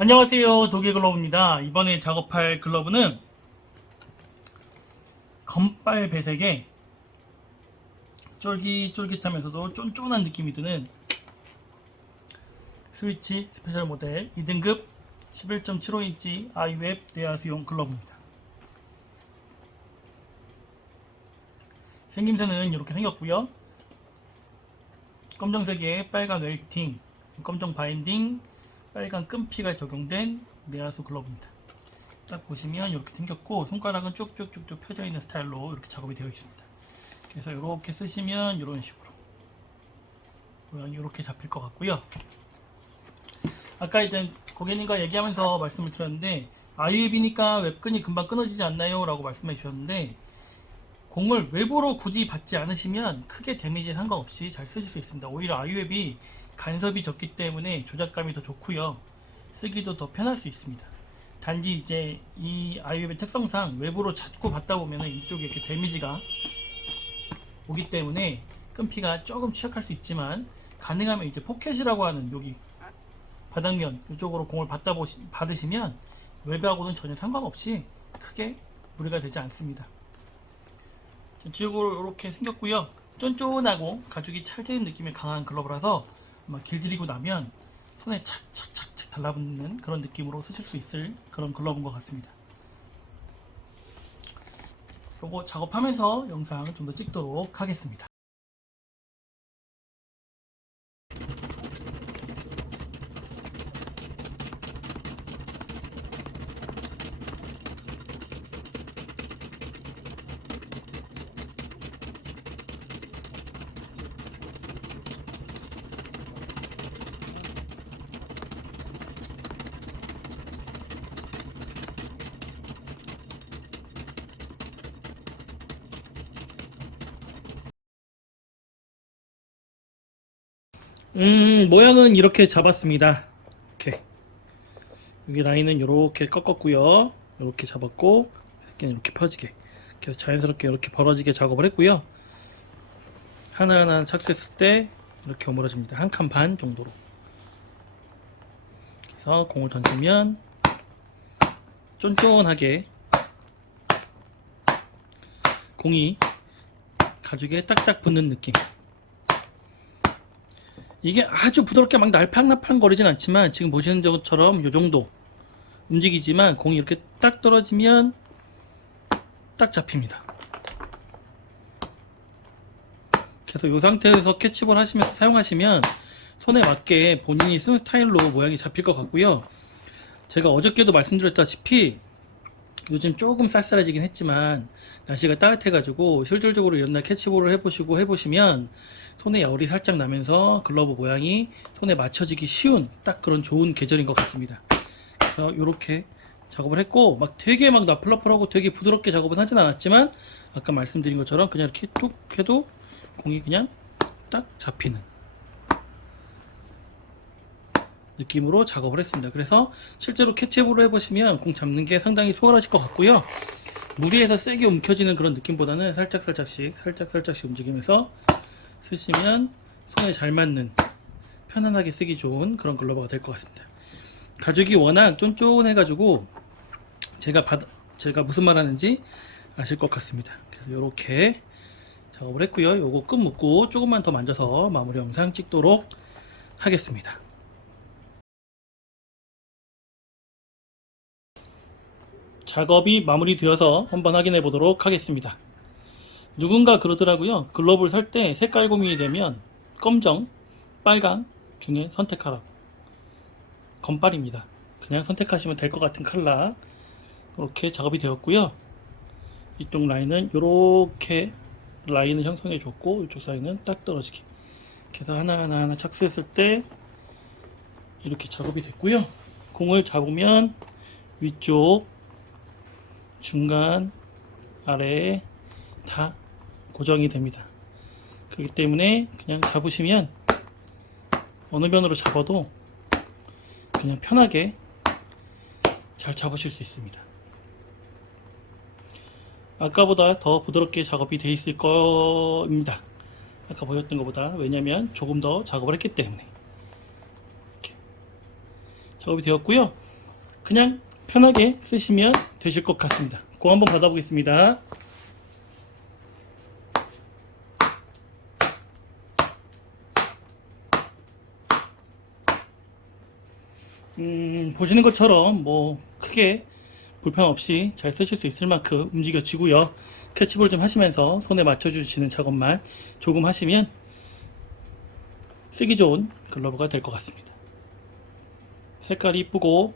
안녕하세요. 도개 글러브입니다. 이번에 작업할 글러브는 검빨 배색에 쫄깃쫄깃하면서도 쫀쫀한 느낌이 드는 스위치 스페셜 모델 2등급 11.75인치 아이웹 내야수용 글러브입니다. 생김새는 이렇게 생겼고요. 검정색에 빨간 웰팅 검정 바인딩 빨간 끈피가 적용된 내야수 글러브입니다. 딱 보시면 이렇게 생겼고 손가락은 쭉쭉쭉쭉 펴져 있는 스타일로 이렇게 작업이 되어 있습니다. 그래서 이렇게 쓰시면 이런 식으로 모양이 이렇게 잡힐 것 같고요. 아까 이제 고객님과 얘기하면서 말씀을 드렸는데 아이웹이니까 웹끈이 금방 끊어지지 않나요? 라고 말씀해 주셨는데 공을 외부로 굳이 받지 않으시면 크게 데미지에 상관없이 잘 쓰실 수 있습니다. 오히려 아이웹이 간섭이 적기 때문에 조작감이 더 좋고요. 쓰기도 더 편할 수 있습니다. 단지 이제 이 아이웹의 특성상 외부로 자꾸 받다 보면 이쪽에 이렇게 데미지가 오기 때문에 끈피가 조금 취약할 수 있지만 가능하면 이제 포켓이라고 하는 여기 바닥면 이쪽으로 공을 받다 보시, 받으시면 외부하고는 전혀 상관없이 크게 무리가 되지 않습니다. 전체적으로 이렇게 생겼고요. 쫀쫀하고 가죽이 찰지는 느낌이 강한 글러브라서 막 길들이고 나면 손에 착착착착 달라붙는 그런 느낌으로 쓰실 수 있을 그런 글러브인 것 같습니다. 요거 작업하면서 영상 좀 더 찍도록 하겠습니다. 음, 모양은 이렇게 잡았습니다. 이렇게. 여기 라인은 이렇게 꺾었고요. 이렇게 잡았고, 새끼는 이렇게 펴지게. 그래서 자연스럽게 이렇게 벌어지게 작업을 했고요. 하나하나 착수했을 때 이렇게 오므러집니다. 한 칸 반 정도로. 그래서 공을 던지면 쫀쫀하게 공이 가죽에 딱딱 붙는 느낌. 이게 아주 부드럽게 막 날팡날팡 거리진 않지만 지금 보시는 것처럼 요 정도 움직이지만 공이 이렇게 딱 떨어지면 딱 잡힙니다. 그래서 이 상태에서 캐치볼 하시면서 사용하시면 손에 맞게 본인이 쓰는 스타일로 모양이 잡힐 것 같고요. 제가 어저께도 말씀드렸다시피 요즘 조금 쌀쌀해지긴 했지만 날씨가 따뜻해가지고 실질적으로 이런 날 캐치볼을 해보시고 해보시면 손에 열이 살짝 나면서 글러브 모양이 손에 맞춰지기 쉬운 딱 그런 좋은 계절인 것 같습니다. 그래서 이렇게 작업을 했고 막 되게 막 나플라플하고 되게 부드럽게 작업은 하진 않았지만 아까 말씀드린 것처럼 그냥 이렇게 뚝 해도 공이 그냥 딱 잡히는 느낌으로 작업을 했습니다. 그래서 실제로 캐치볼을 해보시면 공 잡는 게 상당히 수월하실 것 같고요. 무리해서 세게 움켜지는 그런 느낌보다는 살짝살짝씩 살짝살짝씩 움직이면서 쓰시면 손에 잘 맞는 편안하게 쓰기 좋은 그런 글러브가 될 것 같습니다. 가죽이 워낙 쫀쫀해가지고 제가 받 제가 무슨 말 하는지 아실 것 같습니다. 그래서 이렇게 작업을 했고요. 요거 끝 묶고 조금만 더 만져서 마무리 영상 찍도록 하겠습니다. 작업이 마무리되어서 한번 확인해 보도록 하겠습니다. 누군가 그러더라고요. 글러브를 살 때 색깔 고민이 되면 검정, 빨강 중에 선택하라고. 검빨입니다. 그냥 선택하시면 될 것 같은 컬러. 이렇게 작업이 되었고요. 이쪽 라인은 이렇게 라인을 형성해 줬고 이쪽 사이는 딱 떨어지게. 그래서 하나하나 하나 착수했을 때 이렇게 작업이 됐고요. 공을 잡으면 위쪽 중간, 아래 다 고정이 됩니다. 그렇기 때문에 그냥 잡으시면 어느 변으로 잡아도 그냥 편하게 잘 잡으실 수 있습니다. 아까보다 더 부드럽게 작업이 되어 있을 겁니다. 아까 보였던 것보다 왜냐면 조금 더 작업을 했기 때문에 이렇게 작업이 되었고요. 그냥 편하게 쓰시면 되실 것 같습니다. 고 한번 받아보겠습니다. 음, 보시는 것처럼 뭐 크게 불편 없이 잘 쓰실 수 있을 만큼 움직여지고요. 캐치볼 좀 하시면서 손에 맞춰주시는 작업만 조금 하시면 쓰기 좋은 글러브가 될 것 같습니다. 색깔이 이쁘고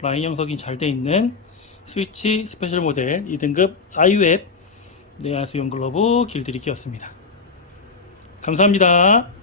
라인 형성이 잘 돼 있는 스위치 스페셜 모델 2등급 아이웹 내야수용 글러브 길들이기였습니다. 감사합니다.